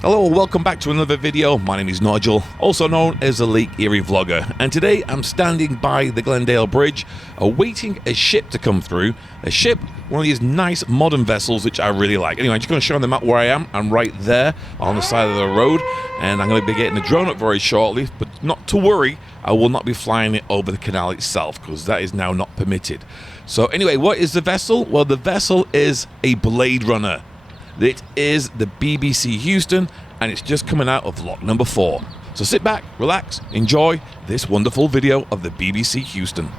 Hello, welcome back to another video. My name is Nigel, also known as the Lake Erie Vlogger, and today I'm standing by the Glendale Bridge awaiting a ship to come through. A ship, one of these nice modern vessels which I really like. Anyway, I'm just going to show them out where I am. I'm right there on the side of the road, and I'm going to be getting the drone up very shortly, but not to worry, I will not be flying it over the canal itself because that is now not permitted. So anyway, what is the vessel? Well, the vessel is a Blade Runner. It is the BBC Houston, and it's just coming out of lock number 4. So sit back, relax, enjoy this wonderful video of the BBC Houston.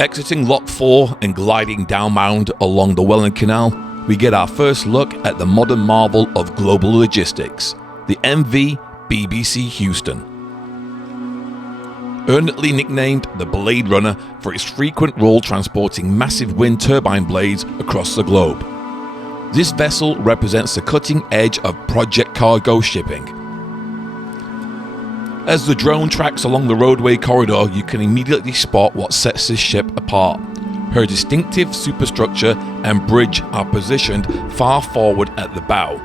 Exiting Lock 4 and gliding downbound along the Welland Canal, we get our first look at the modern marvel of global logistics, the MV BBC Houston. Earnestly nicknamed the Blade Runner for its frequent role transporting massive wind turbine blades across the globe. This vessel represents the cutting edge of project cargo shipping. As the drone tracks along the roadway corridor, you can immediately spot what sets this ship apart. Her distinctive superstructure and bridge are positioned far forward at the bow.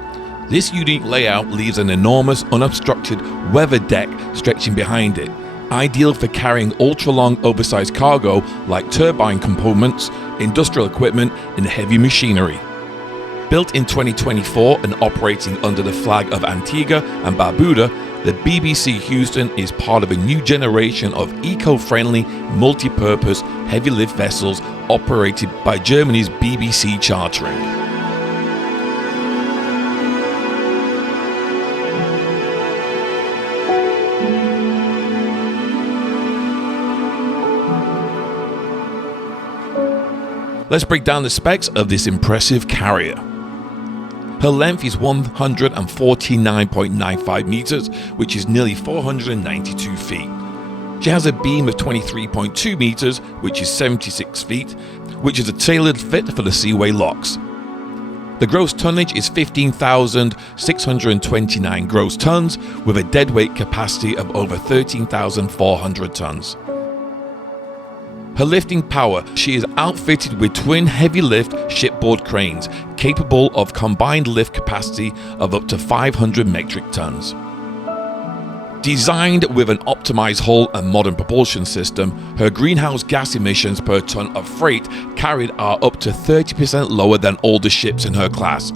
This unique layout leaves an enormous unobstructed weather deck stretching behind it, ideal for carrying ultra-long oversized cargo like turbine components, industrial equipment, and heavy machinery. Built in 2024 and operating under the flag of Antigua and Barbuda, the BBC Houston is part of a new generation of eco-friendly, multi-purpose, heavy lift vessels operated by Germany's BBC Chartering. Let's break down the specs of this impressive carrier. Her length is 149.95 meters, which is nearly 492 feet. She has a beam of 23.2 meters, which is 76 feet, which is a tailored fit for the Seaway locks. The gross tonnage is 15,629 gross tons, with a deadweight capacity of over 13,400 tons. Her lifting power, she is outfitted with twin heavy lift shipboard cranes capable of combined lift capacity of up to 500 metric tons. Designed with an optimized hull and modern propulsion system, her greenhouse gas emissions per ton of freight carried are up to 30% lower than older ships in her class.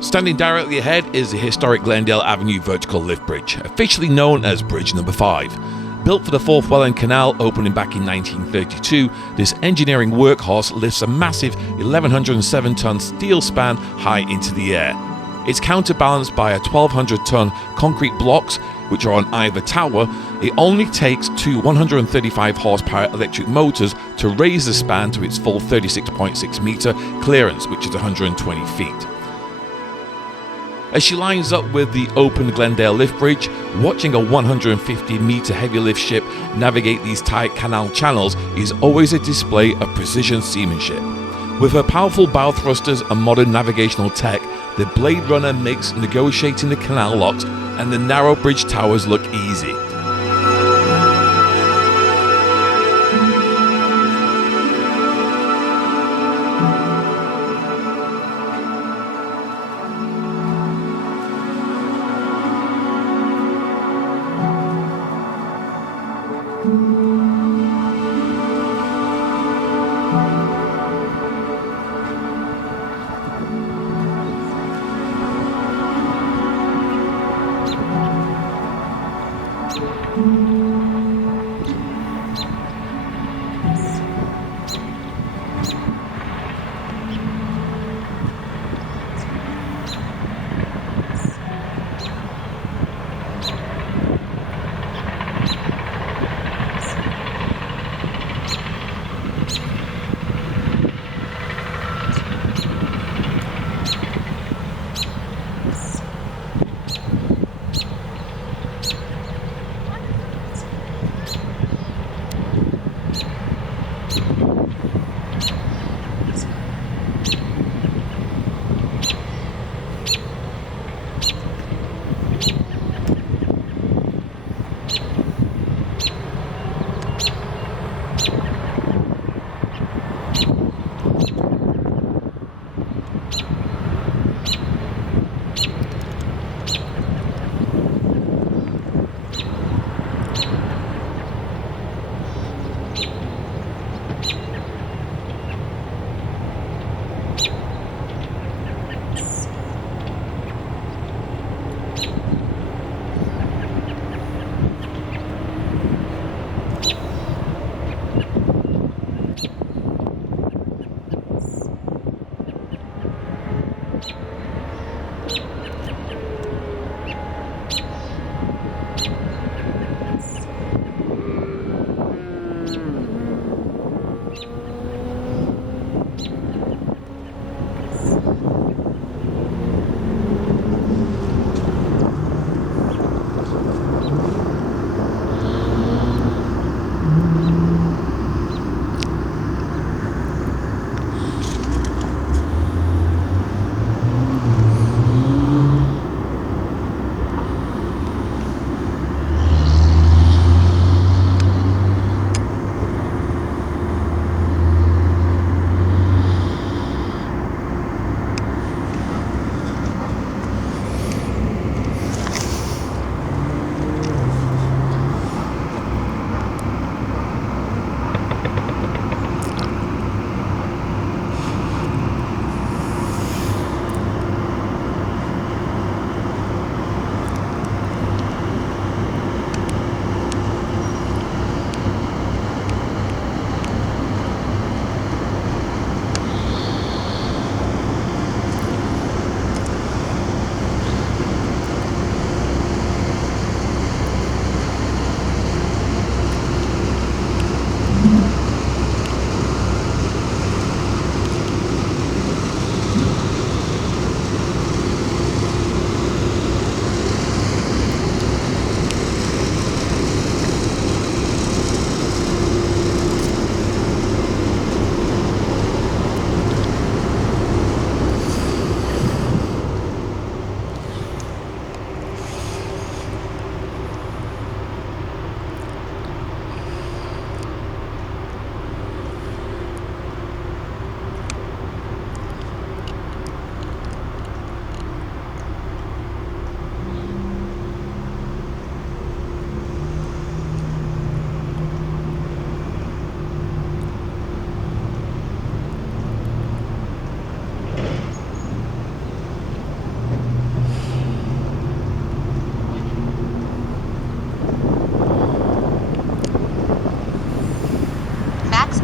Standing directly ahead is the historic Glendale Avenue Vertical Lift Bridge, officially known as Bridge Number 5. Built for the 4th Welland Canal, opening back in 1932, this engineering workhorse lifts a massive 1,107-ton steel span high into the air. It's counterbalanced by a 1,200-ton concrete blocks, which are on either tower. It only takes two 135-horsepower electric motors to raise the span to its full 36.6-meter clearance, which is 120 feet. As she lines up with the open Glendale Lift Bridge, watching a 150-meter heavy lift ship navigate these tight canal channels is always a display of precision seamanship. With her powerful bow thrusters and modern navigational tech, the Blade Runner makes negotiating the canal locks and the narrow bridge towers look easy.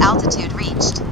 altitude reached.